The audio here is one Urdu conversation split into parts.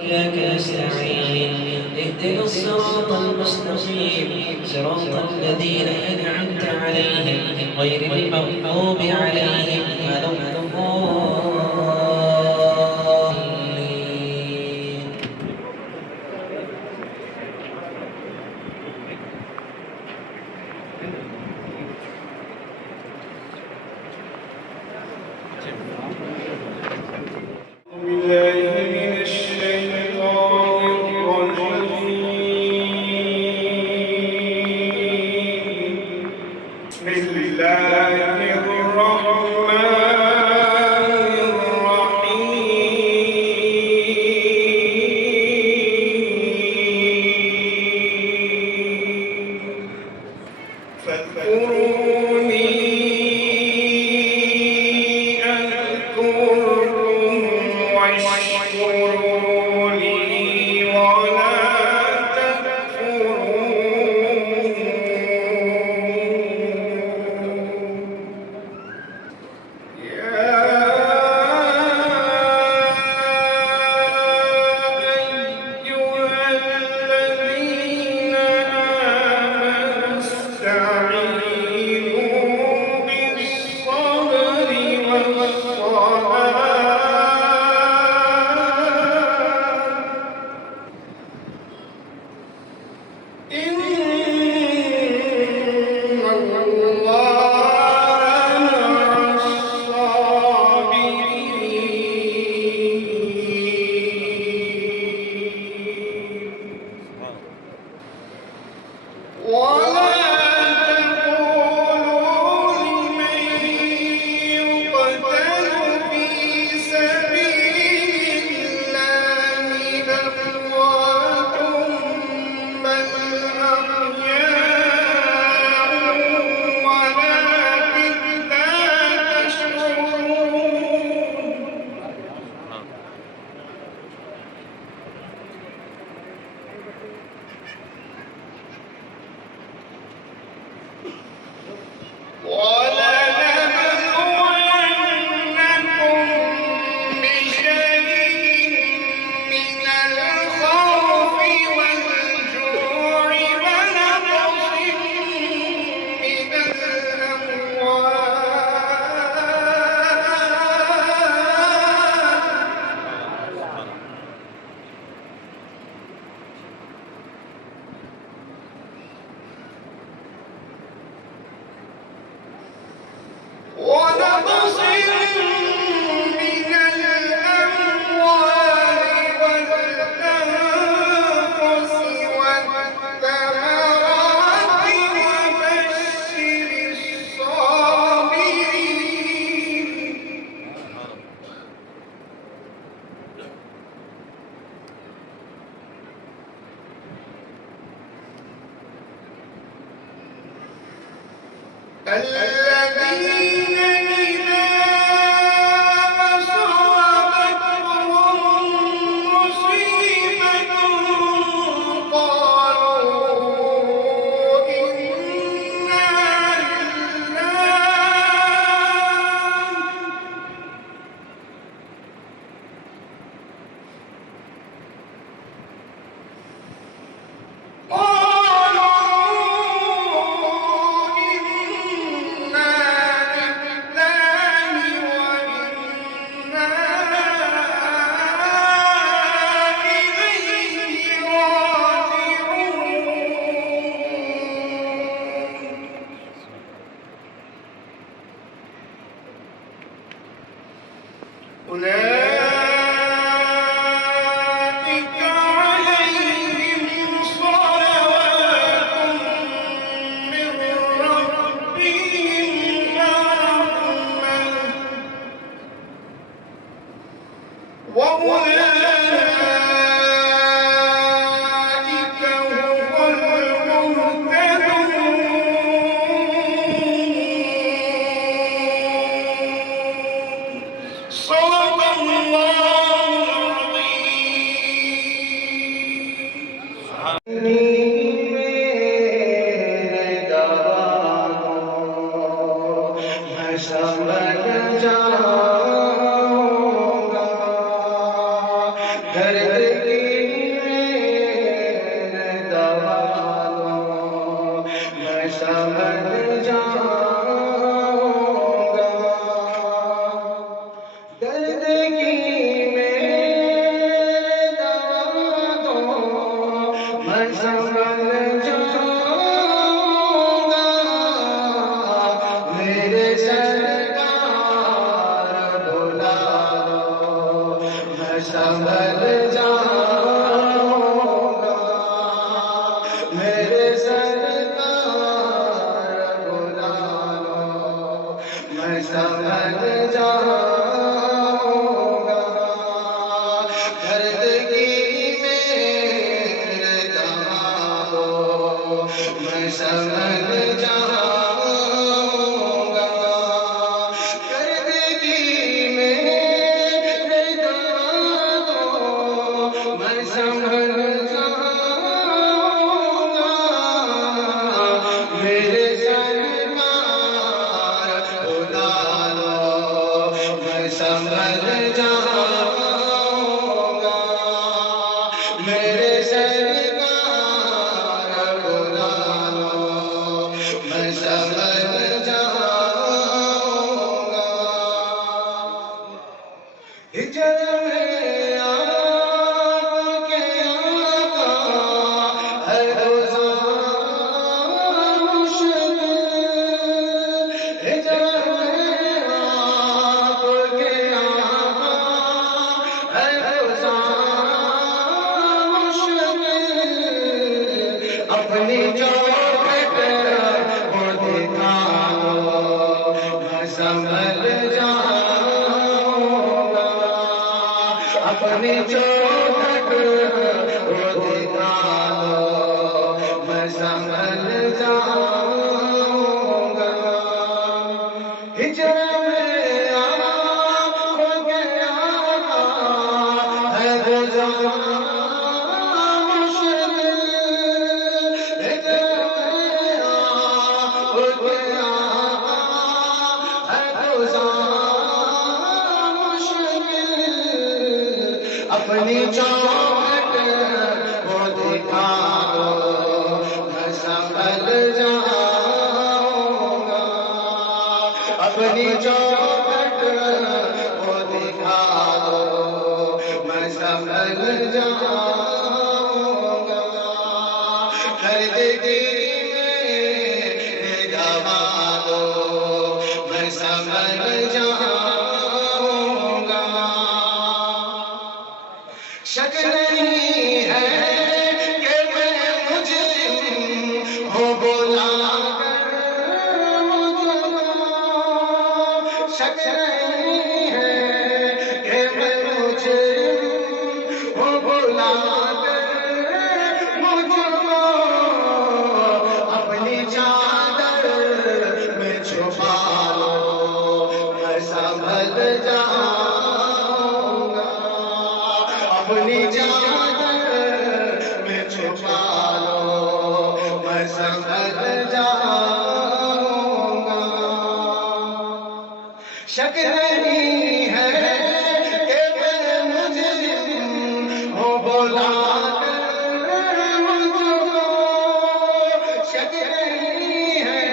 إياك نستعين اهدنا الصراط المستقيم صراط الذين أنعمت عليهم غير المغضوب عليهم ولا الضالين. الذين إذا أصابتهم مصيبة قالوا إنا أولئك عليهم صلوات من ربهم ورحمة وأولئك هم المهتدون. صدق الله العظيم. دردگی میں دوا دو میں سمجھ جاؤں گا دردگی میں دوا دو میں سمجھ جاؤں گا میرے سرکار بلا دو میں سمجھ جاؤں گا میرے سرکار بلا دو میں سمجھ جاؤں گا دردگی میں دوا دو میں سمجھ جاؤں گا دردگی میں دوا دو میں سمجھ جاؤں گا میرے سرکار بلا دو میں سمجھ جاؤں گا میرے سرکار بلا دو میں سمجھ جاؤں گا ہجر میں آپ کے آقا ہر روزہ مشکل ہجر میں آپ کے آقا ہر روزہ مشکل اپنی چوکھٹ وہ دکھا دو میں سنبھل جاؤں گا اپنی چوکھٹ وہ دکھا دو میں سنبھل جاؤں گا ہجر میں آپ کے آقا ہے روزہ مشکل ہجر میں آپ کے آقا ہے روزہ مشکل اپنی چوکھٹ وہ دکھا دو میں سنبھل جاؤں گا اپنی چوکھٹ وہ دکھا دو میں سنبھل جاؤں گا دردگی میں دوا دو میں سنبھل جاؤں گا شک نہیں ہے کہ میں مجرم ہوں بولا کر مجھ کو شک نہیں ہے کہ میں مجرم ہوں بولا کر مجھ کو اپنی چادر میں چھپا لو میں سنبھل جاؤں گا اپنی چادر میں چھپا لو میں سنبھل جاؤں گا شک نہیں ہے کہ میں مجرم ہوں بولا کر مجھ کو شک نہیں ہے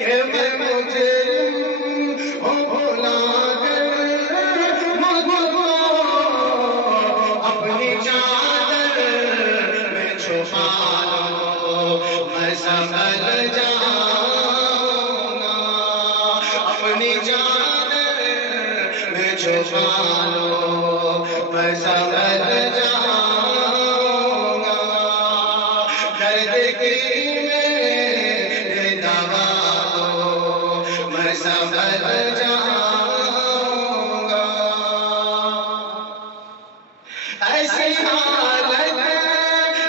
کہ میں مجرم ہوں بولا کر مجھ کو اپنی چادر میں چھپا لو میں سنبھل جاؤں گا اپنی چادر میں چھپا لو میں سنبھل جاؤں گا دردگی میں دوا دو میں سنبھل جاؤں گا ایسی حالت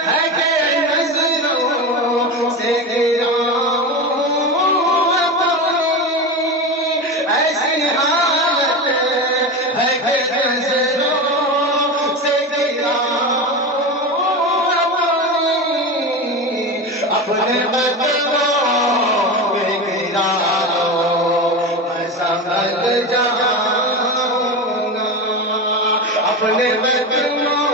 ہے کہ نظروں سے گراؤں اپنی ایسی حالت ہے کہ نظروں سے گراؤں اپنے قدموں پہ گرا لو میں سنبھل جاؤں گا اپنے قدموں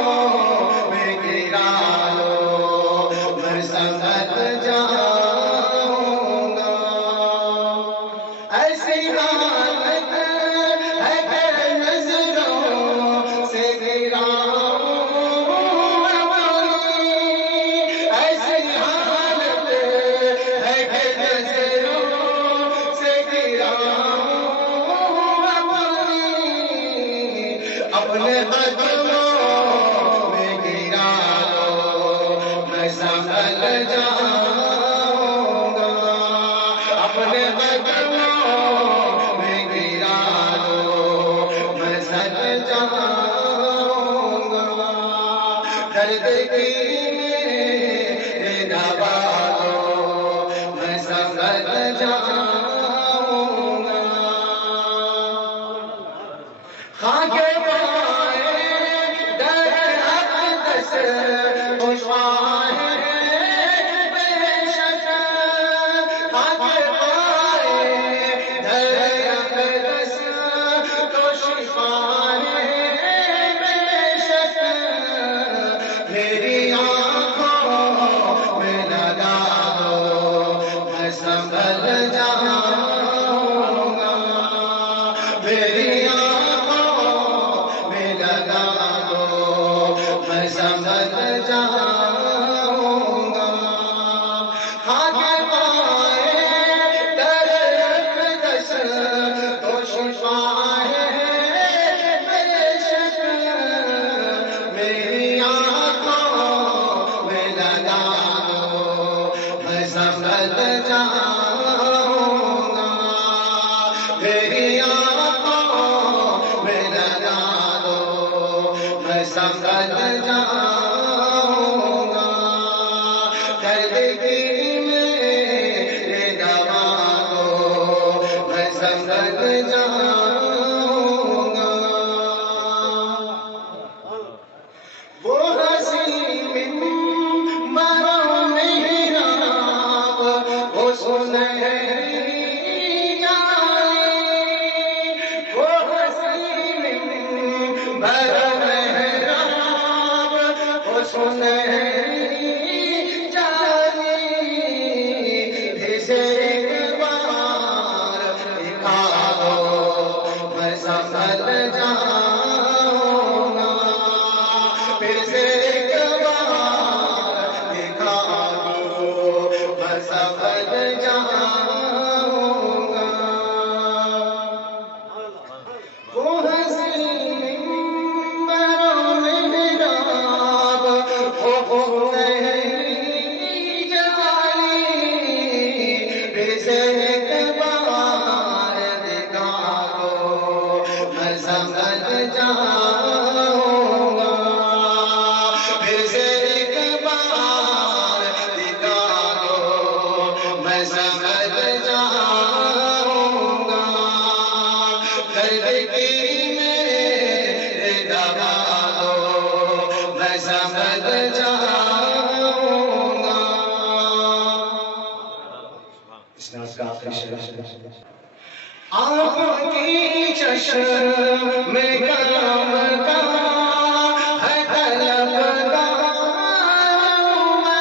دردگی میں دوا دو میں سنبھل جاؤں گا خاک پائے در اقدس خوشواہ بے شک خاک پائے در اقدس خوشواہ بے شک میری آنکھوں میں لگا دو میں سنبھل جاؤں گا میری میں لگا دو میں سنبھل جاؤں گا خاک پائے در اقدس تو شفاہ بے شک میری آنکھوں میں لگا دو میں سنبھل جاؤں گا میری آنکھوں میں لگا دو میں سنبھل جاؤں گا دردگی میں دوا دو میں سنبھل جاؤں گا وہ حسین منبروں محراب وہ سنہری جالی وہ حسین منبروں محراب وہ سنہری جالی اسے ایک بار دکھا دو میں سنبھل جاؤں گا پھر سے ایک بار دکھا دو میں سنبھل جاؤں گا وہ حسین منبروں محراب وہ سنہری جالی پھر سے ایک بار دکھا دو میں سنبھل جاؤں گا پھر سے ایک بار دکھا دو میں سنبھل جاؤں گا دردگی میں دوا دو میں سنبھل جاؤں گا اس ناز کا آخری شعر آپ کی چشم میں کرم کا ہے طلبگار میں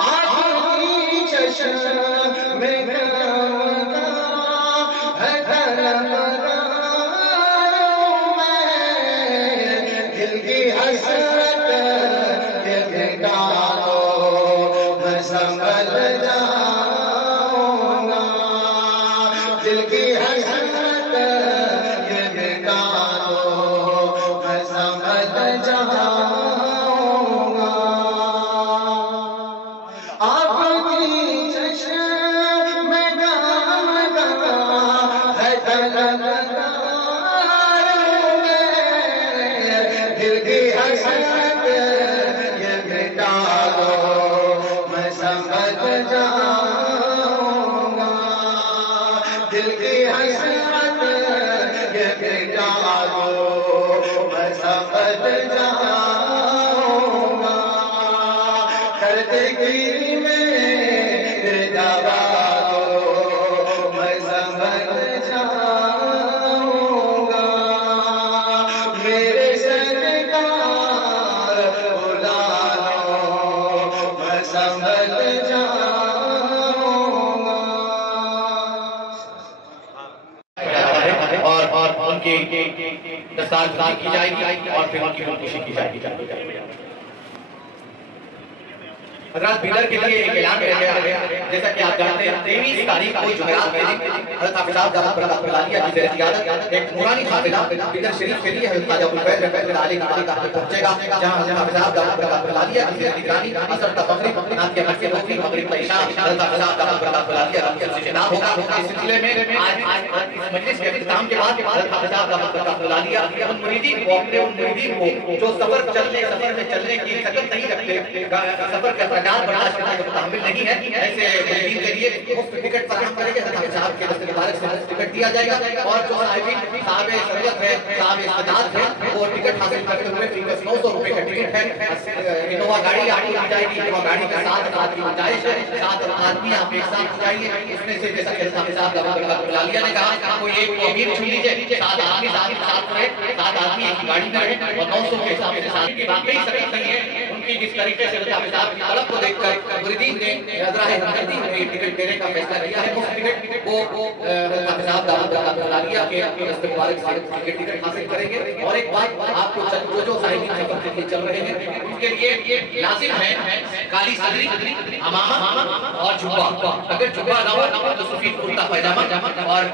آپ کی چشم میں کرم کا ہے طلبگار میں دل کی حسرت یہ مٹا دو میں سنبھل جاؤں گا دل کی حسرت یہ مٹا دو میں سنبھل جاؤں گا آپ کی چشم میں گام گا ہے طلبگار میں دل کی حسرت یہ مٹا دو میں سنبھل جاؤں گا دل کی حسرت یہ مٹا دو میں سنبھل جاؤں گا دردگی میں دوا دو میں سنبھل جاؤں گا میرے سرکار بلا لو میں سنبھل جاؤں گا اور ان کی دستار کی جائے گی اور پھر ان کی خودکشی کی جائے گی حضرات بیدر کے لیے ایک اعلان کیا گیا ہے، جیسا کہ آپ جانتے ہیں 23 تاریخ کو جمعرات کے دن حضرت حافظ صاحب دامت برکاتہ العالیہ کی زیر قیادت ایک نورانی قافلہ بیدر شریف کے لیے حضرت خواجہ ابوالفیض رحمۃ اللہ علیہ کی بارگاہ میں پہنچے گا، جہاں حضرت حافظ صاحب دامت برکاتہ العالیہ کی زیر نگرانی عصر تا مغرب نعت کے مرکز ہوگی، مغرب تا عشاء حضرت حافظ صاحب دامت برکاتہ العالیہ کا خطاب ہوگا۔ اس سلسلے میں آج اس مجلس کے اختتام کے بعد حضرت حافظ صاحب دامت برکاتہ العالیہ ان مریدین کو، اپنے ان مریدین کو جو سفر میں چلنے کی سکت نہیں رکھتے، سفر کے اخراجات برداشت کرنے کے متحمل نہیں ہے، ایسے مریدین کے لیے مفت ٹکٹ فراہم کریں گے۔ حضرت حافظ صاحب کے دست مبارک سے مفت ٹکٹ دیا جائے گا، اور جو صاحب ضرورت ہے، صاحب استعداد ہے، وہ ٹکٹ حاصل کرتے ہوئے فی کس 900 روپے کا ٹکٹ ہے۔ انووا گاڑی آپ کو دی جائے گی، انووا گاڑی کے ساتھ آپ کی گنجائش ہے، 7 آدمی آپ ایک ساتھ جائیے، اس میں سے جیسا کہ حافظ صاحب دامت برکاتہ العالیہ نے کہا کوئی ایک امیر چن لیجیے، 7 آدمی ساتھ رہے، 7 آدمی ایک گاڑی میں رہے، اور 900 کے حساب سے ساتھ کی واقعی سکت نہیں ہے۔ ان کی جس طریقے سے حافظ صاحب کی طلب کو دیکھ کر مریدین نے نظرہ ہمدردی میں ٹکٹ دینے کا فیصلہ کیا ہے، مفت ٹکٹ وہ حافظ صاحب دامت برکاتہ العالیہ کے دست مبارک سے ٹکٹ حاصل کریں گے۔ اور ایک بات آپ کو جو سائنی سفر کے لیے چل رہے ہیں ان کے لیے لازم ہے کالی صدری، امامہ اور جبہ، اگر جبہ نہ ہو تو سفید کرتا پائجامہ،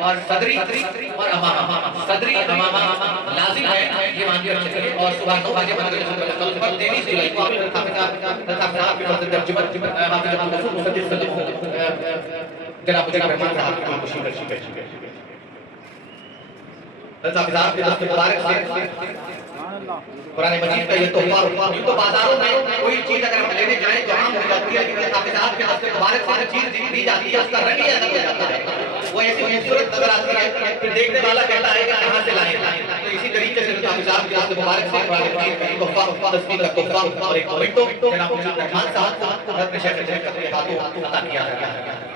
اور صدری اور امامہ، صدری امامہ لازم ہے، یہ مان کر چلیں۔ اور صبح 9 بجے کل پر 23 جولائی کو حافظ صاحب کے مسجد ترجمہ حافظ عبدالرسول مسجد جناب مجید رحمان صاحب کی خوشی ہے۔ حضرت حافظ صاحب کے دست مبارک سے قرآن مجید کا یہ تحفہ، یہ تو بازاروں میں کوئی چیز اگر ہم لینے جائیں تو عام ہو جاتی ہے، لیکن حافظ صاحب کے دست مبارک سے چیز دی جاتی ہے، اس کا رنگ ہی ایسا ہو جاتا ہے، وہ ایسی خوبصورت نظر آتی ہے، پھر دیکھنے والا کہتا ہے کہ کہاں سے لائے۔ تو اسی طریقے سے حافظ صاحب کے دست مبارک سے قرآن مجید کا تحفہ، تصویر کا تحفہ اور ایک مومنٹو جناب مجید رحمان صاحب کو حضرت شیخ الطریقت کے ہاتھوں عطا کیا گیا ہے۔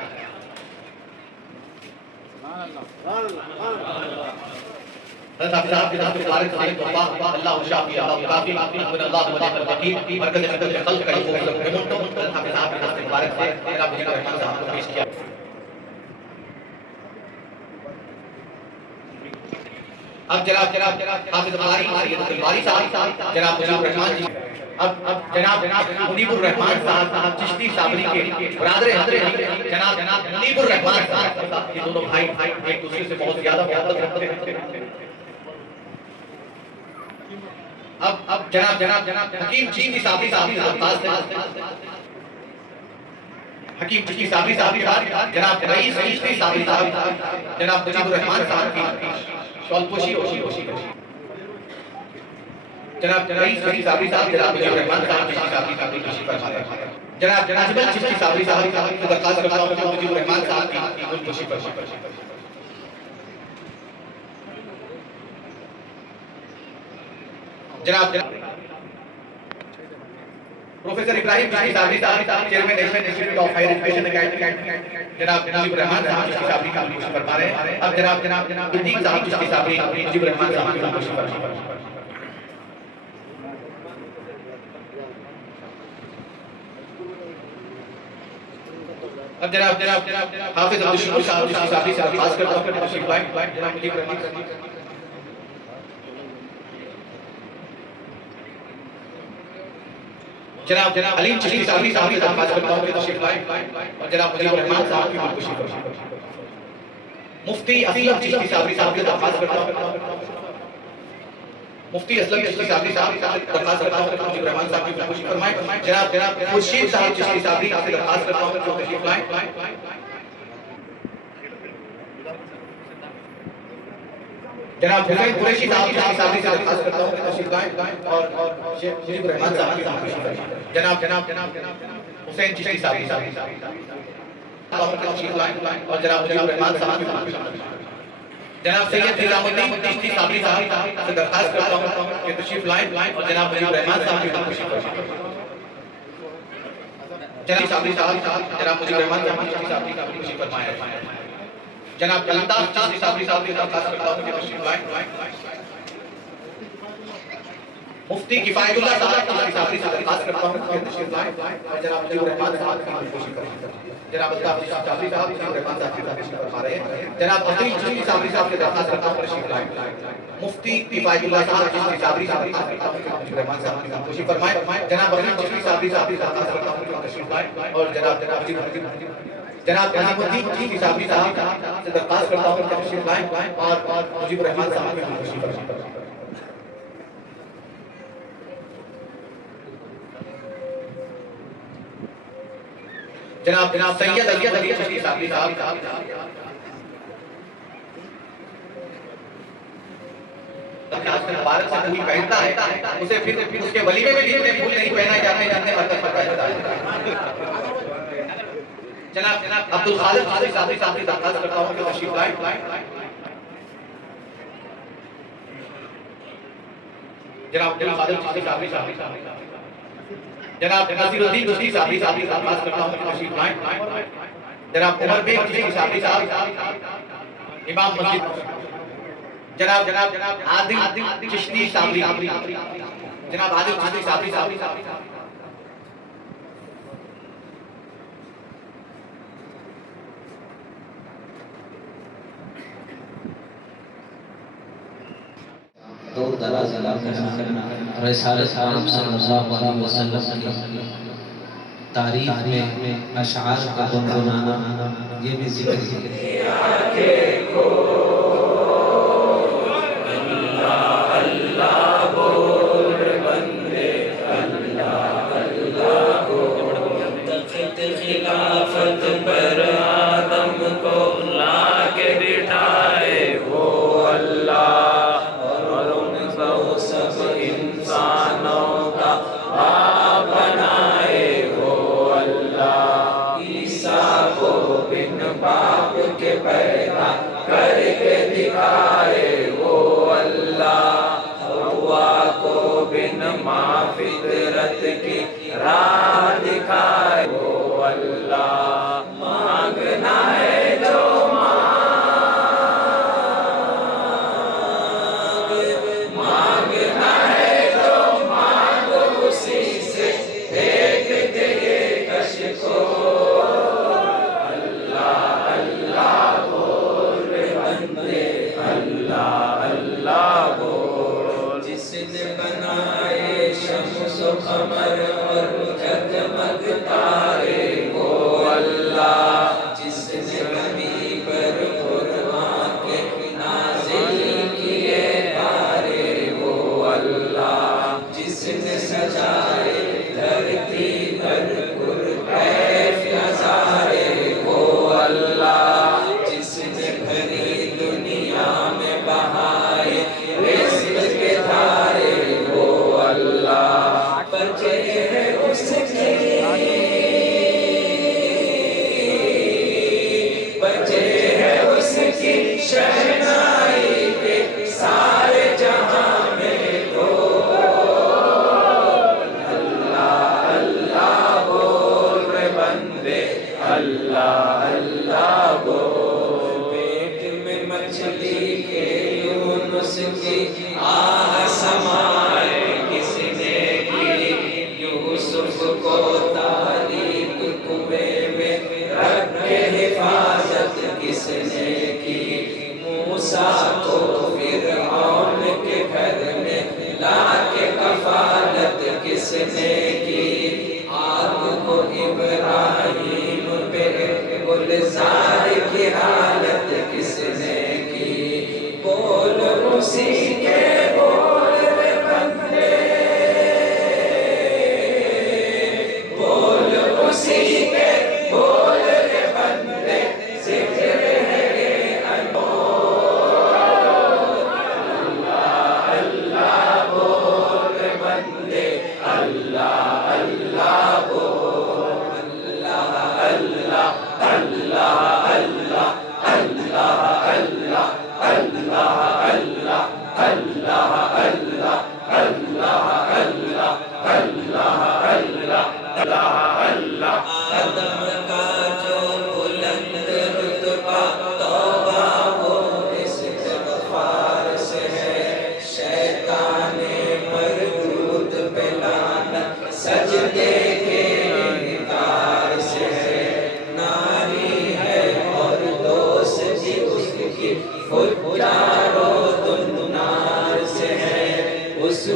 حضرت حافظ صاحب کے دست مبارک سے تحفہ، اللہ شافی اللہ کافی، حسبنا اللہ و نعم الوکیل، مرکز خلق کا یہ خوبصورت مومنٹو حضرت حافظ صاحب کے دست مبارک سے جناب مجید رحمان صاحب کو پیش کیا۔ اب جناب حافظ باری سید الباری صاحب جناب مجید رحمان جی، اب جناب منیب الرحمان صاحب چشتی صابری کے برادر حضرت جناب منیب الرحمان صاحب، یہ دونوں بھائی ایک دوسرے سے بہت زیادہ محبت رکھتے ہیں۔ اب جناب حکیم چشتی صابری صاحب حکیم چشتی صابری صاحب جناب رئیس چشتی صابری صاحب جناب منیب الرحمان صاحب کی شال پوشی جناب رئیس چشتی صابری صاحب جناب مجید رحمان صاحب چشتی صابری صاحب کی تشریف فرما رہے ہیں۔ جناب اجمل چشتی صابری صاحب سے درخواست کرتا ہوں کہ مجید رحمان صاحب کی تشریف فرما رہے ہیں۔ جناب پروفیسر ابراہیم چشتی صابری صاحب chairman national institute of higher education academy جناب مجید رحمان صاحب چشتی صابری کی تشریف فرما رہے ہیں۔ اب جناب الدین صاحب چشتی صابری مجید رحمان صاحب کی تشریف فرما رہے ہیں۔ اب جناب حافظ عبدالشکور صاحب چشتی صابری سے درخواست کرتا ہوں کہ تشریف لائیں، جناب مجید رحمان صاحب۔ جناب علیم چشتی صابری صاحب سے درخواست کرتا ہوں کہ تشریف لائیں، اور جناب مجید رحمان صاحب کی خوشی فرمائیں۔ مفتی اسلم چشتی صابری صاحب سے درخواست کرتا ہوں، مفتی اسلم چشتی صابری صاحب سے درخواست کرتا ہوں کہ مجید رحمان صاحب کی خوشی فرمائیں۔ جناب خورشید صاحب چشتی صابری سے درخواست کرتا ہوں کہ تشریف لائیں۔ جناب حسین قریشی صاحب چشتی صابری سے درخواست کرتا ہوں کہ تشریف لائیں، اور شیخ مجید رحمان صاحب کی خوشی فرمائیں۔ جناب حسین چشتی صابری صاحب تشریف لائیں، اور جناب مجید رحمان صاحب کی خوشی فرمائیں۔ جناب سید نظام الدین چشتی صابری صاحب سے درخواست کرتا ہوں کہ تشریف لائیں، اور جناب مجید رحمان صاحب کی خوشی فرمائیں۔ جناب صابری صاحب جناب مجید رحمان صاحب کی خوشی فرمائیں۔ جناب الطاف چشتی صابری صاحب سے درخواست کرتا ہوں کہ تشریف لائیں۔ مفتی کفایت اللہ صاحب کی صاحب سے درخواست کرتا ہوں کہ تشریف لائیں اور جناب مجیب الرحمان صاحب کی کوشش کریں. جناب الطاف شافعی صاحب مجیب الرحمان صاحب کی تشریف فرما رہے ہیں. جناب عطی صاحب سے درخواست کرتا ہوں تشریف لائیں. مفتی کفایت اللہ صاحب کی صاحب سے درخواست کرتا ہوں کہ مجیب الرحمان صاحب کی کوشش فرمائیں. جناب عطی صاحب سے درخواست کرتا ہوں کہ تشریف لائیں اور جناب عظیم الدین صاحب سے درخواست کرتا ہوں کہ تشریف لائیں اور مجیب الرحمان صاحب کی کوشش فرمائیں. جناب سید علی چشتی صاحب بھارت سے کوئی پہنتا ہے اسے پھر اس کے ولیمے میں جتنے پھول نہیں پہنا جاتے حرکت پر پہنتا ہے. جناب عبد الخالق صاحب سے درخواست کرتا ہوں کہ تشریف لائیں. جناب خالد صاحب جناب نصیر الدین چشتی صاحب سے درخواست کرتا ہوں کہ تشریف لائیں. جناب عمر بیگ چشتی صاحب امام مسجد. جناب عادل چشتی صاحب جناب عادل چشتی صاحب دور دراز علاقے میں رسالت عام صلی اللہ علیہ وسلم کی تاریخ میں اشعار کا گنگنانا یہ بھی ذکر ہے. خلافت پر آدم کو لا کے بٹھائے وہ اللہ اور ان کو سب انسانوں کا باپ بنائے وہ اللہ. عیسیٰ کو بن باپ کے پیدا کر کے دکھائے وہ اللہ. حوا کو بن ماں فطرت کی راہ دکھائے وہ اللہ. مانگنا ہے جو مانگنا ہے جو مانگ اسی سے پھینک دے یہ کش کو. اللہ اللہ بول بندے اللہ اللہ بول. جس نے بنائے شمس و قمر اور جگمگ تارے وہ اللہ. جس نے نبی پر قرآن کے نازل کیے تارے وہ اللہ. جس نے سجائے دھرتی پر پرکیف نظارے وہ اللہ. جس نے بھری دنیا میں بہائے رزق کے دھارے وہ اللہ. بچے ہے اس کی بچے ہے اس کی شہنائی کے سارے جہاں میں تو. اللہ اللہ بول رے بندے اللہ اللہ بول. پیٹ میں مچھلی کے یونس کی آہ سمائے کس نے کی. یوسف کو تاریک کنویں میں رکھ کے حفاظت کس نے کی. موسیٰ کو فرعون کے گھر میں لا کے کفالت کس نے کی. آگ کو ابراہیم پہ گلزار کی حالت کس نے کی. بول اسی کے بول رے بندے بول اسی کے بول رے بندے ذکر ہے یہ انمول. اللہ اللہ بول رے بندے اللہ اللہ بول. اللہ اللہ اللہ اللہ اللہ اللہ اللہ اللہ اللہ اللہ اللہ اللہ اللہ اللہ. آدم کا جو بلند رتبہ توبہ وہ استغفار سے ہے. شیطان مردود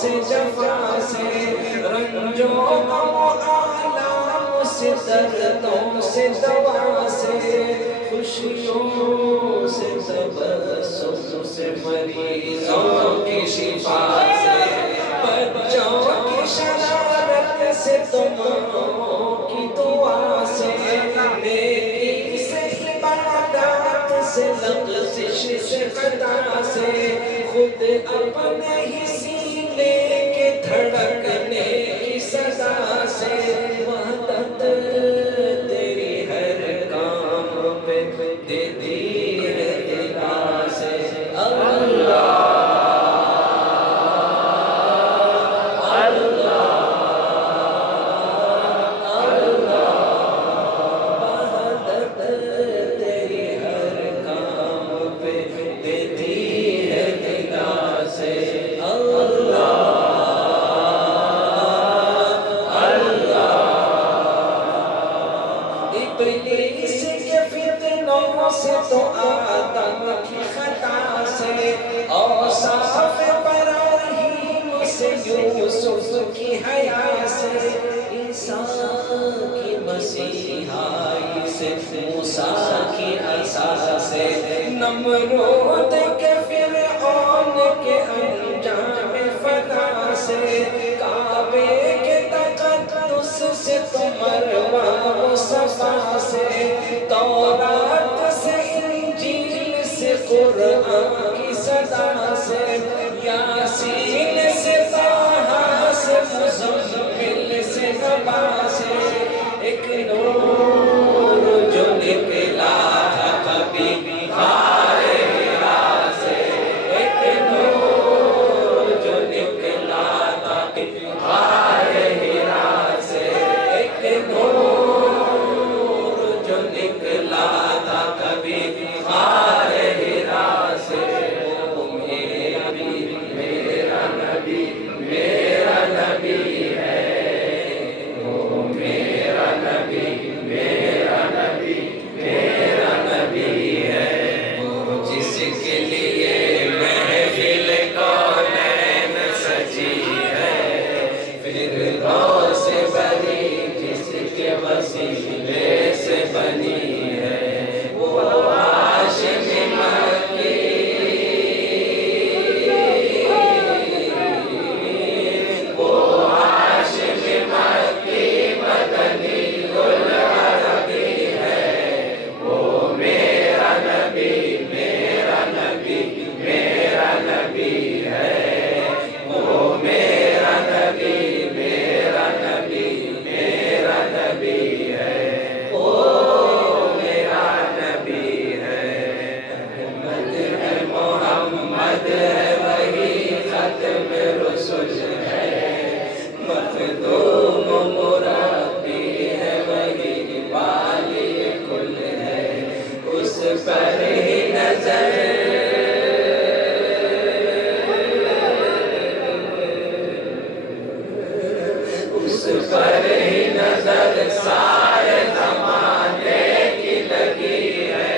سے جفا سے رنجوں و آلام سے دردوں سے دوا سے خوشیوں سے تبسم سے مریضوں کی شفا سے بچوں کی شرارت سے تمام کی دعا سے نیکی سے عبادات سے لغزش سے خطا سے خود اپنے ہی سینے کے دھڑکنے کی صدا سے وحدت تیری ہر کام پہ دیتی ہے دلا سے اللہ ابلیس کے فتنوں سے تو آدم کی خطا سے اوصاف براہیم سے یوسف کی حیا سے عیسیٰ کی مسیحائی سے موسیٰ کی عصا سے نمرود کے فرعون کے انجام فنا سے کعبے کے تقدس سے تو مروہ و صفا سے تورات سے انجیل سے قرآن کی صدا سے یاسین سے طٰہٰ سے مزمل سے نبا سے ایک نور جو نکلا تھا کبھی غار حرا سے ایک نور جو نکلا تھا کبھی غار حرا سے ایک نور جو نکلا تھا کبھی غار حرا سے وہ میرا نبی میرا نبی ہے وہ میرا نبی میرا نبی ہے وہ جس کے لیے محفل کونین سجی ہے فردوس سے بنی جس کے وسیلے سے بنی ہے وہ ہاشم مکی وہ ہاشم مکی مدنی العربی ہے وہ میرا نبی میرا نبی میرا نبی ہے وہ میرا نبی میرا نبی میرا نبی ہے وہ میرا نبی ہے محمد ہے وہی ختم رسول ہے مخدوم مربی ہے وہی والی کل ہے اس پر ہی نظر اس پر ہی نظر سارے زمانے کی لگی ہے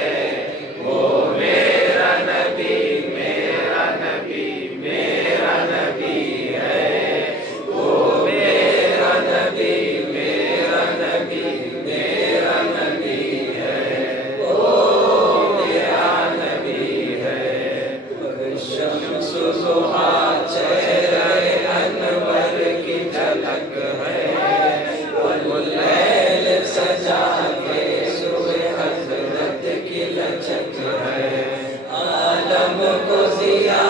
وہ میرا نبی میرا نبی میرا نبی ہے وہ میرا نبی میرا نبی میرا نبی ہے وہ میرا نبی ہے شمس ضحیٰ چہرہ انور کی جھلک ہے واللیل سجا کے صبح حضرت کی لچک ہے عالم کو ضیاء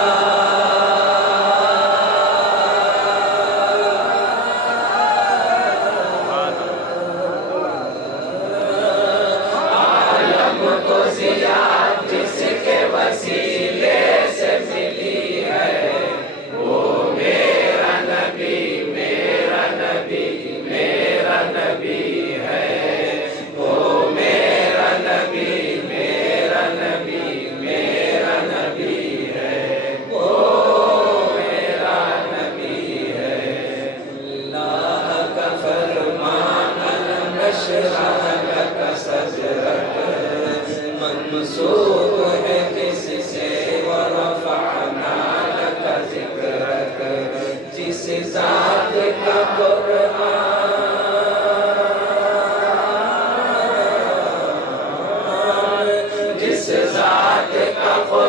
عالم کو ضیاء جس کے وسیلے سے ملی ہے وہ میرا نبی میرا نبی میرا نبی ہے وہ میرا نبی میرا نبی میرا نبی ہے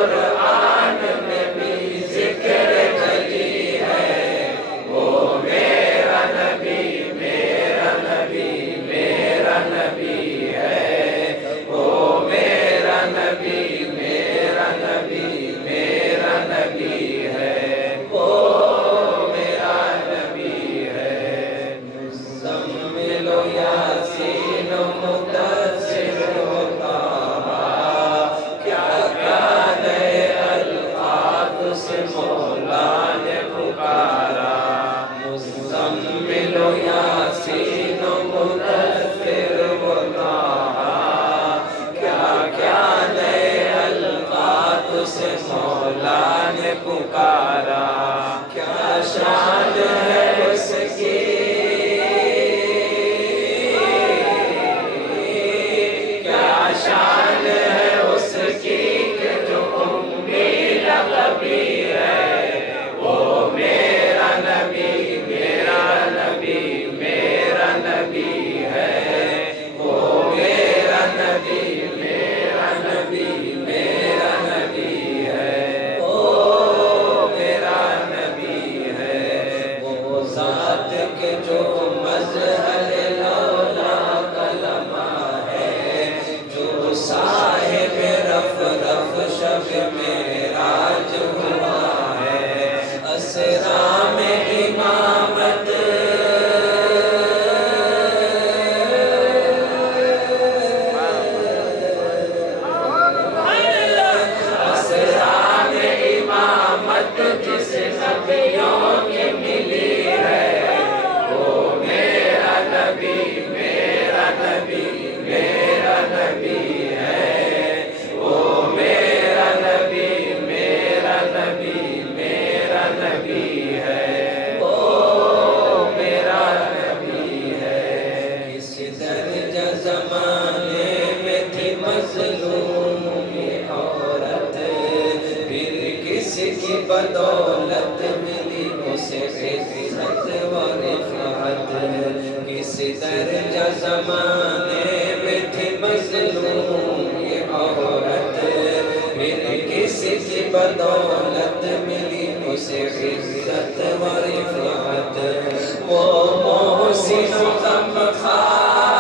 قرآن میں بھی ذکر علی ہے، وہ میرا نبی میرا نبی میرا نبی ہے، وہ میرا نبی میرا نبی میرا نبی ہے، وہ میرا نبی ہے۔ مزمل و یاسین و مدثر و طٰہٰ، کیا کیا نئے الفاظ سے مولا نے پکارا۔ مزمل و یاسین و مدثر و طٰہٰ، کیا کیا نئے الفاظ سے مولا نے پکارا۔ کیا شان ہے اس کی، کیا شان ہے اس کی کہ جو امی لقبی ہے، وہ میرا نبی میرا نبی میرا نبی ہے، وہ میرا نبی میرا نبی میرا نبی ہے، وہ میرا نبی ہے۔ وہ ذات کے جو مظہر لولا کلمہ ہے، جو صاحب رف رف شب معراج ہوا ہے، اسرا میں امامت اسرا میں امامت جس نبیوں کی ملی ہے، وہ میرا نبی میرا نبی میرا نبی ہے، وہ میرا نبی میرا نبی میرا نبی ہے، وہ میرا نبی ہے۔ کس درجہ زمانے میں تھی مظلوم یہ عورت، پھر کس کی بدولت ملی اسے عزت و رفعت۔ کس درجہ زمانے میں تھی مظلوم یہ عورت، پھر کس کی بدولت ملی اسے عزت و رفعت۔ وہ محسن و غمخوار،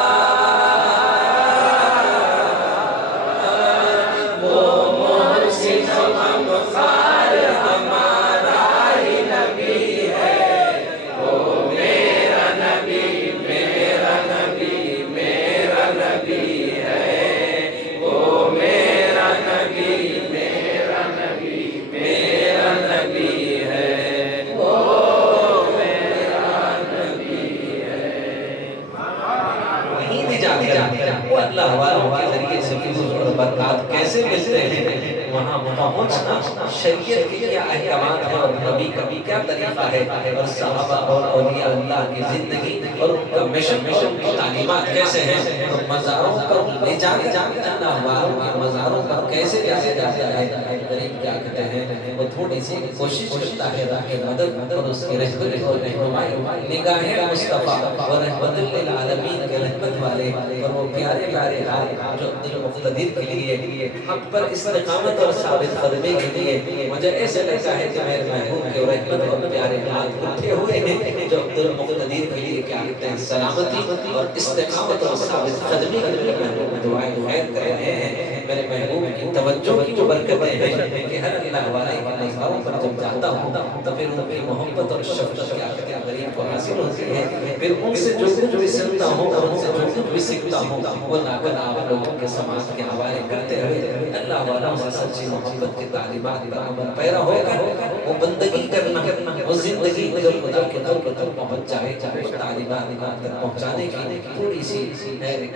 وہ محسن و غمخوار ہمارا ہی نبی ہے، وہ میرا نبی میرا نبی میرا نبی ہے، وہ میرا نبی میرا نبی میرا نبی ہے، وہ میرا نبی ہے۔ وہیں بھی جا کر وہ اللہ والوں کے ذریعے سے فضل اور برکات کیسے ملتے ہیں، وہاں پہنچنا شریعت کے کیا احکامات ہیں اور نبی کا کیا طریقہ ہے، اور صحابہ اور اولیاء اللہ کی زندگی اور ان کا مشن کی تعلیمات کیسے ہیں، اور مزاروں پر لے جا کر اللہ والوں کے مزاروں پر کیسے جایا جاتا ہے۔ غریب کیا کہتے ہیں، وہ تھوڑی سی کوشش کرتا ہے تاکہ مدد اور اس کی رہبری اور رہنمائی نگاہ مصطفیٰ اور رحمت للعالمین کے رحمت والے اور وہ پیارے پیارے حال جو دل مقتدر کے لیے حق پر استقامت اور ثابت قدمی کے لیے مجھے ایسے لگتا ہے کہ میرے محبوب کے رحمت اور پیارے ہاتھ اٹھے ہوئے ہیں جو دل مقتدر کے لیے کیا کہتے ہیں سلامتی اور استقامت اور ثابت قدمی کے لیے محبوب دعائیں خیر کر رہے ہیں۔ میرے محبوب کی توجہ کی جو برکتیں ہیں کہ ہر اللہ والے کے مزاروں پر جب جاتا ہوں تو پھر ان کی محبت اور شفقت کیا کہتے ہیں غریب کو حاصل ہوتی ہے، پھر ان سے جو کچھ بھی سنتا ہوں اور ان سے جو کچھ بھی سیکھتا ہوں وہ لاکن آپ لوگوں کے سماج کے حوالے کرتے ہوئے اللہ والوں سے سچی محبت کی تعلیمات کا عمل پیرا ہو کر وہ بندگی کرنا، وہ زندگی جو خدا کے در تک پہنچ جائے، تعلیمات تک پہنچانے کی تھوڑی سی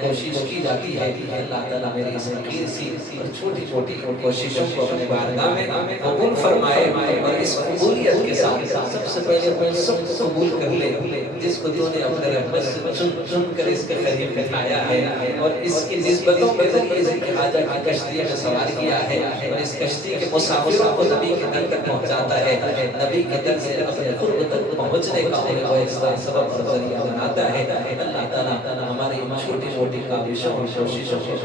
کوشش کی جاتی ہے۔ اللہ تعالیٰ میری اس فقیر سی اور چھوٹی چھوٹی کوششوں کو اپنے بارگاہ میں قبول فرمائے اور اس قبولیت کے ساتھ سب سے پہلے وہ سب قبول کر لے جس کو تو نے اپنے رحمت سے چن کر اس کے قریب بٹھایا ہے اور اس کی نسبتوں کے ذریعے ذکر حاجہ کی کشتی میں سوار کیا ہے اور اس کشتی کے مسافروں کو نبی کے در تک پہنچاتا ہے، نبی کے در سے اپنے قرب تک پہنچنے کا انہیں وہ سبب اور ذریعہ بناتا ہے۔ اللہ تعالیٰ ہماری چھوٹی چھوٹی کاوشوں اور کوششوں کو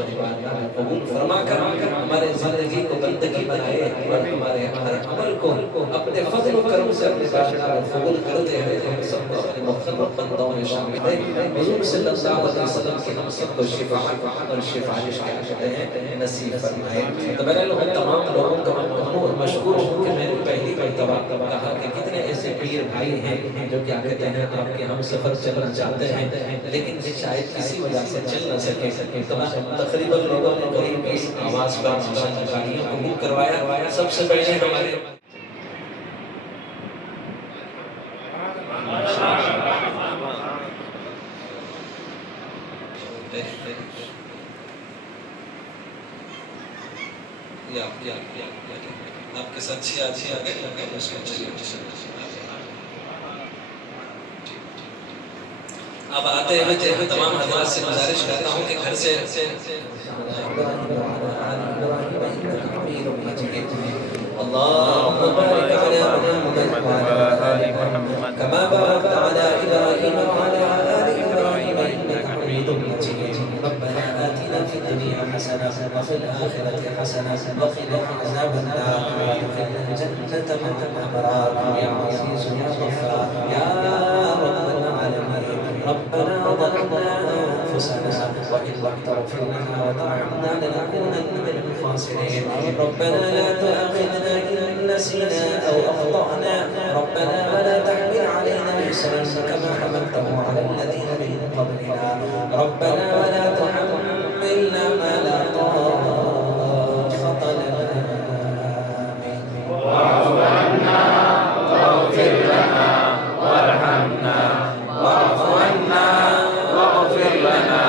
قبول فرما کر ہمارے زندگی کو بندگی بنائے کو اپنے فضل و کرم سے اپنے بارگاہ میں قبول کر دے ہم سب کو اپنے مقرب بندوں میں شامل کرے حضور صلی اللہ علیہ وسلم کی ہم سب کو شفاعت اور سفارش کرتے ہیں نصیب فرمائے۔ تو میرے لوگ تمام لوگوں کا ممنون مشکور ہوں کہ میں نے پہلی مرتبہ کہا کہ کتنے ایسے پیر بھائی ہیں جو کیا کہتے ہیں آپ کے ہم سفر چلنا چاہتے ہیں لیکن شاید کسی وجہ سے چل نہ سکے تو تقریباً لوگوں نے قریب 20 آواز پر گاڑیوں کو بک کروایا۔ سب سے پہلے ہمارے آپ کے ساتھ اچھی آگے اب آتے ہوئے تمام حضرات سے گزارش کرتا ہوں کہ گھر سے اللهم بارك على محمد وعلى آل محمد كما باركت على إبراهيم وعلى آل إبراهيم إنك حميد مجيد ربنا آتنا في الدنيا حسنة وفي الآخرة حسنة وقنا عذاب النار وادخلنا الجنة مع الأبرار يا عزيز يا غفار يا رب العالمين ربنا ظلمنا أنفسنا وإن لم تغفر لنا وترحمنا لنكونن من الخاسرين ربنا لا تؤاخذنا إن نسينا أو أخطأنا ربنا ولا تحمل علينا إصرا كما حملته على الذين من قبلنا ربنا ولا تحملنا ما لا طاقة لنا واعف عنا واغفر لنا وارحمنا واعف عنا واغفر لنا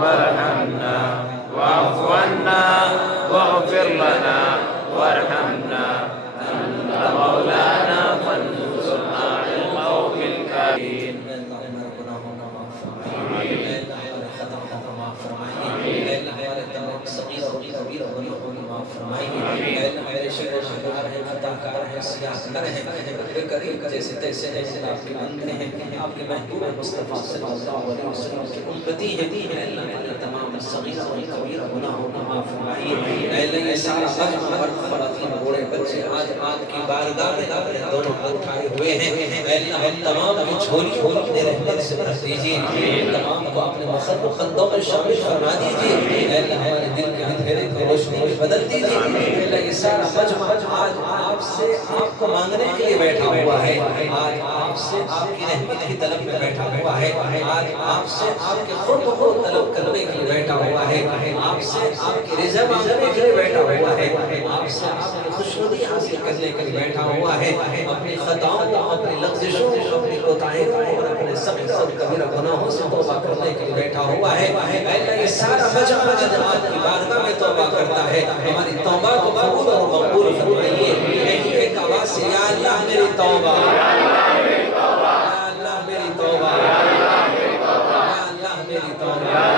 وارحمنا واعف عنا واغفر لنا وارحمنا أنت مولانا فانصرنا على القوم الكافرين جیسے تیسے ایسے آپ کے بندے ہیں آپ کے محبوب مصطفیٰ صلی اللہ علیہ وسلم کی امتی ہے اللہ تعالی تمام صغیرہ و کبیرہ گناہوں کو معاف فرمائیے اللہ یہ سارا مجمع مرد خواتین بوڑھے بچے آج کی بارگاہ میں اپنے دونوں ہاتھ اٹھائے ہوئے ہیں اللہ ہم تمام کی جھولی کو اپنے رحمت سے بھر دیجیے تمام کو اپنے مخلوق بندوں میں شامل فرما دیجیے اللہ ہمارے دل کے اندھیرے کو روشنی میں بدل دیجیے اللہ یہ سارا مجمع آج آپ سے آپ کو مانگنے کے لیے بیٹھا ہوا ہے آج آپ سے آپ کی رحمت کی طلب میں بیٹھا ہوا ہے آج آپ سے آپ کے قرب کو طلب کرنے کے لیے بیٹھا ہوا ہے آپ سے آپ کی رضا مانگنے کے لیے بیٹھا ہوا ہے آپ سے آپ کی خوشنودی حاصل کرنے کے لیے بیٹھا ہوا ہے اپنی خطاؤں اپنی لغزشوں اپنی کوتاہیوں اور اپنے صغیر اور کبیرہ گناہوں سے توبہ کرنے کے لیے بیٹھا ہوا ہے اللہ یہ سارا مجمع آپ کی بارگاہ میں توبہ کرتا ہے ہماری توبہ کو قبول اور مقبول فرمائیے یہی ایک آواز سے یا اللہ میری توبہ یا اللہ میری توبہ یا اللہ میری توبہ یا اللہ میری توبہ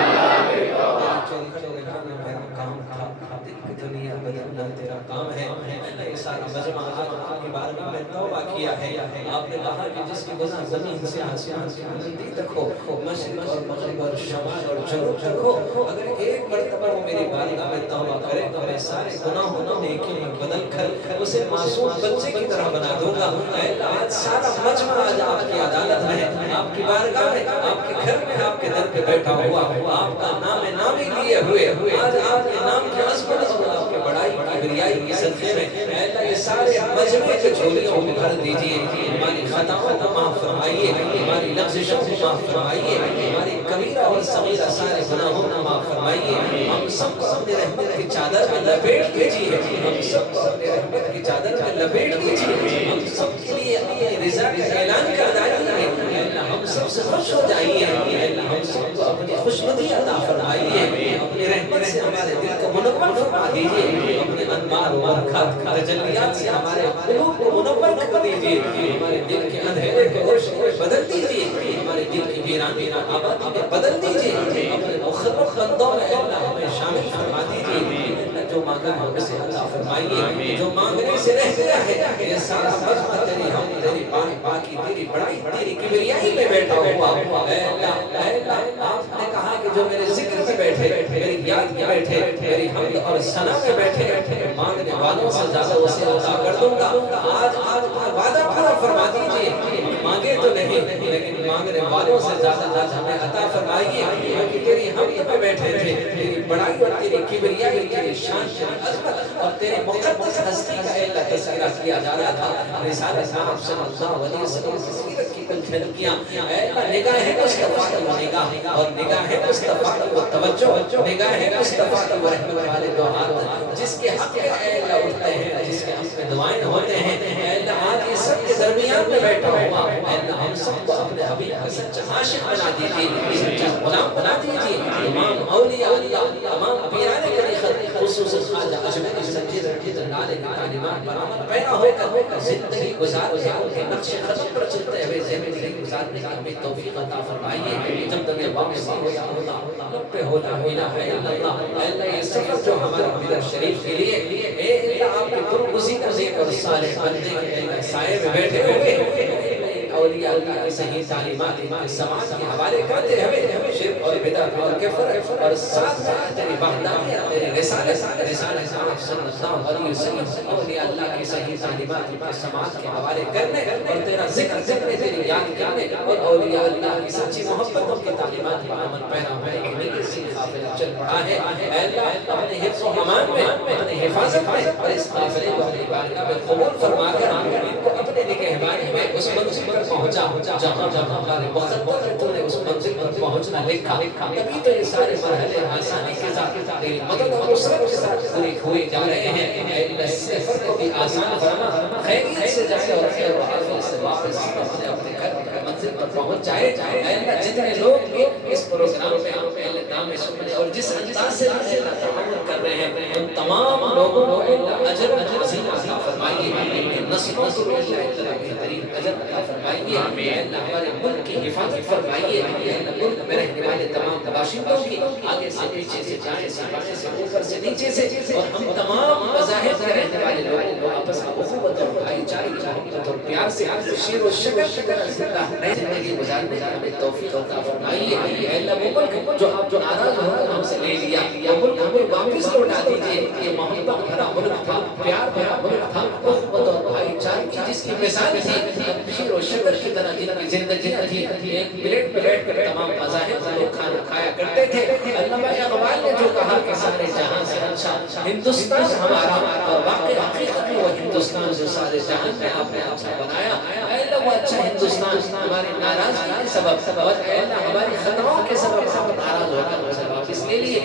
دنیا بدلنا تیرا کام ہے اللہ یہ سارا مجمع آپ کی بارگاہ میں توبہ کیا ہے آپ نے کہا کہ جس کی گناہ زمین سے آسمان سے بلندی تک ہو مشرق اور مغرب اور شمال اور جنوب تک ہو اگر ایک مرتبہ وہ میری بارگاہ میں توبہ کرے تو میں سارے گناہوں کو نیکی میں بدل کر اسے معصوم بچے کی طرح بنا دوں گا آج سارا مجمع آج آپ کی عدالت میں آپ کی بارگاہ میں آپ کے گھر میں آپ کے در پہ بیٹھا ہوا آپ کا نام نامی لیے ہوئے آج آپ کے نام کی عظمت آپ کے بڑائی کی بریائی کی صدقے میں اللہ یہ سارے مجمع کے جھولیوں کو بھر دیجیے ہماری خطاؤں کو معاف فرمائیے ہماری لغزشوں کو معاف فرمائیے ہماری کبیرہ اور صغیرہ سارے گناہوں کو معاف فرمائیے ہم سب کو اپنے رحمت کی چادر میں لپیٹ دیجیے ہم سب کو اپنے رحمت کی چادر میں لپیٹ دیجیے ہم سب کے لیے اپنی رضا کا اعلان کر دائیے اللہ ہم سب سے خوش ہو جائیے اللہ ہم سب کو اپنی خوشنودی عطا فرمائیے اپنی رحمت سے ہمارے دل کو منور فرما دیجیے اپنے انوار و برکات تجلیات سے ہمارے قلوب کو منور کر دیجیے ہمارے دل کے اندھیرے کو روشنی میں بدل دیجیے ہمارے دل کی ویرانی کو آبادی میں بدل دیجیے اپنے مخلوق بندوں میں اللہ ہمیں شامل فرما دیجیے جو مانگا ہے اسے عطا فرمائیے جو مانگنے سے رہ گیا ہے یہ سارا مجمع تیری ہم تیری پاکی تیری بڑائی تیری کبریائی میں بیٹھا ہوا اے اللہ آپ نے کہا کہ جو میرے ذکر میں بیٹھے میری یاد میں بیٹھے میری حمد اور ثنا میں بیٹھے مانگنے والوں سے زیادہ اسے عطا کر دوں گا. آج وعدہ پورا فرما دیجئے. مانگے تو نہیں لیکن مانگنے والوں سے زیادہ آج ہمیں عطا فرمائیے. کیونکہ تیری حمد میں بیٹھے تھے. تیری بڑائی اور تیری کبریائی، تیری شان، تیری عظمت اور تیرے مقدس ہستی کا اے اللہ تذکرہ کیا جا رہا تھا. رسالت آپ صلی اللہ علیہ وسلم کی سیرت کی کل جھلکیاں اے اللہ نگاہ مصطفیٰ کی وہ نگاہ اور نگاہ مصطفیٰ کی وہ توجہ، نگاہ مصطفیٰ کی وہ رحمت والے دو ہاتھ جس کے حق میں اے اللہ اٹھتے ہیں، جس کے حق میں دعائیں ہوتے ہیں. اے اللہ آج یہ سب کے درمیان میں بیٹھا ہوا اے اللہ ہم سب کو اپنے حبیب کا سچا عاشق بنا دیجیے، سچا غلام بنا دیجیے. تمام اولیاء اللہ، تمام پیران طریقت، خصوصاً خواجہ اجمیری سنجید رحمت اللہ علیہ کی تعلیمات پر عمل پیرا ہو کر زندگی گزار کے ان کے نقش قدم پر چلتے ہوئے زندگی گزارنے کی ہمیں توفیق عطا فرمائیے. جب دنیا واپس ہو یا اللہ لب پہ ہو لا الہ الا اللہ. اے اللہ یہ سفر جو ہمارے مدر شریف کے لیے اے اللہ آپ کے پرگزیر اور صالح بندے کے سائے میں بیٹھے ہوئے اولیاء اللہ کی صحیح تعلیمات کے سماعت کے حوالے کرتے ہوئے شرک اور بدعت اور کفر اور ساتھ ساتھ تیری وحدانیت، تیری رسالت آپ صلی اللہ علیہ وسلم اولیاء اللہ کی صحیح تعلیمات کے سماعت کے حوالے کرنے اور تیرا ذکر تیری یاد کرنے اور اولیاء اللہ کی سچی محبتوں کی تعلیمات پر عمل پیرا ہونے کے لیے سے قافلہ چل پڑا ہے. اے اللہ اپنے حفظ و امان میں، اپنے حفاظت میں اور اس قافلے کو اپنی بارگاہ میں قبول فرما کر ان کو اپنے نگہبانی میں اس منزل پر پہنچا جہاں ہمارے مقدر نے تو نے اس منزل پر پہنچنا لکھا. تبھی تو یہ سارے مرحلے آسانی کے ساتھ تیری مدد اور نصرت کے ساتھ پورے ہوئے جا رہے ہیں. اے اللہ اس سفر کو بھی آسان فرما، خیریت سے جائے اور خیر و عافیت سے واپس اپنے گھر منزل پر پہنچ جائے. اے اللہ جتنے لوگ بھی اس پروگرام میں اے اللہ نام سننے اور جس انداز سے تعامل کر رہے ہیں ان تمام لوگوں کو اے اللہ اجر عظیم عطا فرمائیے. نسلوں کو اے اللہ اتنا بہترین اجر عطا فرمائیے. اے اللہ ہمارے ملک کی حفاظت فرمائیے. اے اللہ ملک میں رہنے والے تمام باشندوں کی آگے سے پیچھے سے جائیں سے بائیں سے اوپر سے نیچے سے اور ہم تمام مذاہب کے رہنے والے لوگوں کو آپس میں اخوت اور بھائی چارے کی محبت اور پیار سے شیر و شکر شکر زندگی گزارنے کا ہمیں توفیق عطا فرمائیے. اے اللہ وہ ملک جو آپ جو ناراض ہو کر ہم سے لے لیا وہ ملک ہمیں واپس لوٹا دیجیے. یہ محبت بھرا ملک تھا، پیار بھرا ملک تھا، اخوت اور بھائی چارے کی جس کی مثال تھی شیر و شکر کی طرح جن کی زندگیاں تھی. ایک پلیٹ پہ بیٹھ کر تمام مذاہب سے لوگ کھانا کھایا کرتے تھے. علامہ اقبال نے جو کہا کہ سارے جہاں سے اچھا ہندوستان ہمارا اور واقعی حقیقت میں وہ ہندوستان جو سارے جہاں میں آپ نے اچھا بنایا. اے اللہ وہ اچھا ہندوستان ہماری ناراضگی کے سبب اور اے اللہ ہماری خطاؤں کے سبب ہم ناراض ہو کر اسے واپس لے لیے.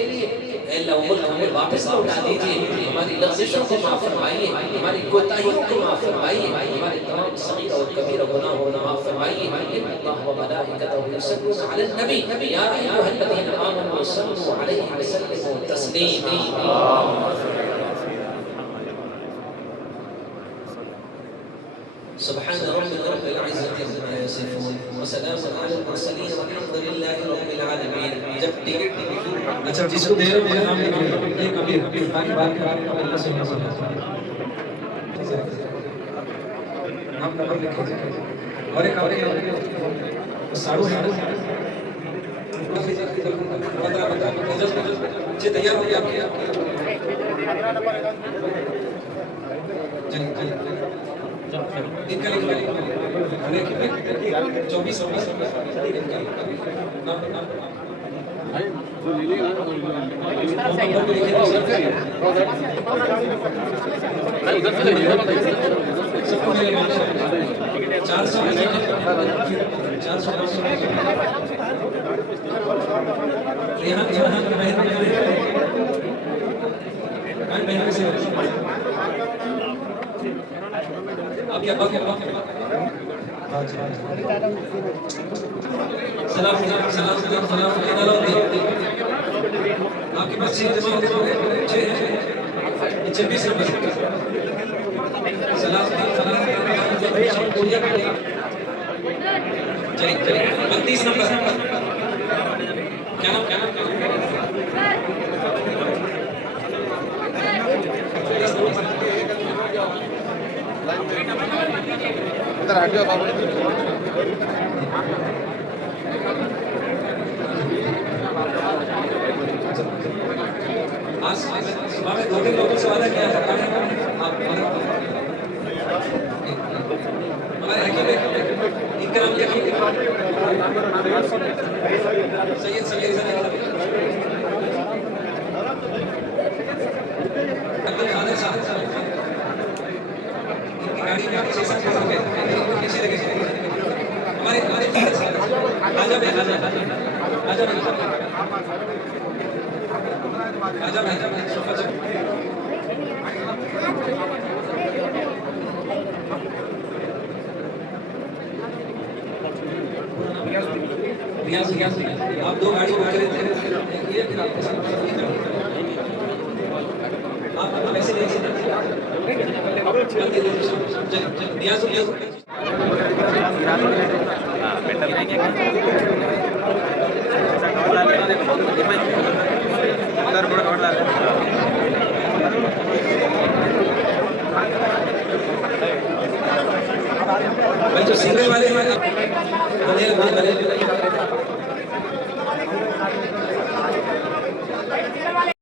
اے اللہ وہ ملک ہمیں واپس لوٹا دیجیے. ہماری لغزشوں کو معاف فرمائیے، ہماری کوتاہیوں کو معاف فرمائیے، ہمارے تمام صغیر اور کبیر گناہوں کو معاف فرمائیے. اللہ و ملائکتہ یصلون علی النبی یا ایھا الذین آمنوا صلوا علیہ وسلموا تسلیما. سبحان ربك رب العزة عما يصفون وسلام على المرسلين والحمد لله رب العالمين. جب ٹکٹ اچھا جس کو دے رہے ہیں ہم ایک کبھی باقی بات اللہ سے ہم نمبر لکھیں اور ایک اور ساڑھو ہے جی تیار ہو گیا ان کا لکھ 24 آپ کیا بات سلام سلام سلام سلام آپ کے پاس 26 نمبر سلام سلام چلیے 32 نمبر کیا نام ادھر ہٹ جاؤ بابا. آج صبح میں 2 لوگوں سے وعدہ کیا تھا سید سمیر خالد صاحب گاڑی میں 6-7 لوگ ہیں پیچھے لگے ہمارے آجا بھائی آجا بھائی صوفہ سے ریاض آپ 2 گاڑی میں آ رہے تھے یہ پھر آپ کے ساتھ آپ پیسے دے سکتے ریاض بھائی جو سنگل والے ہیں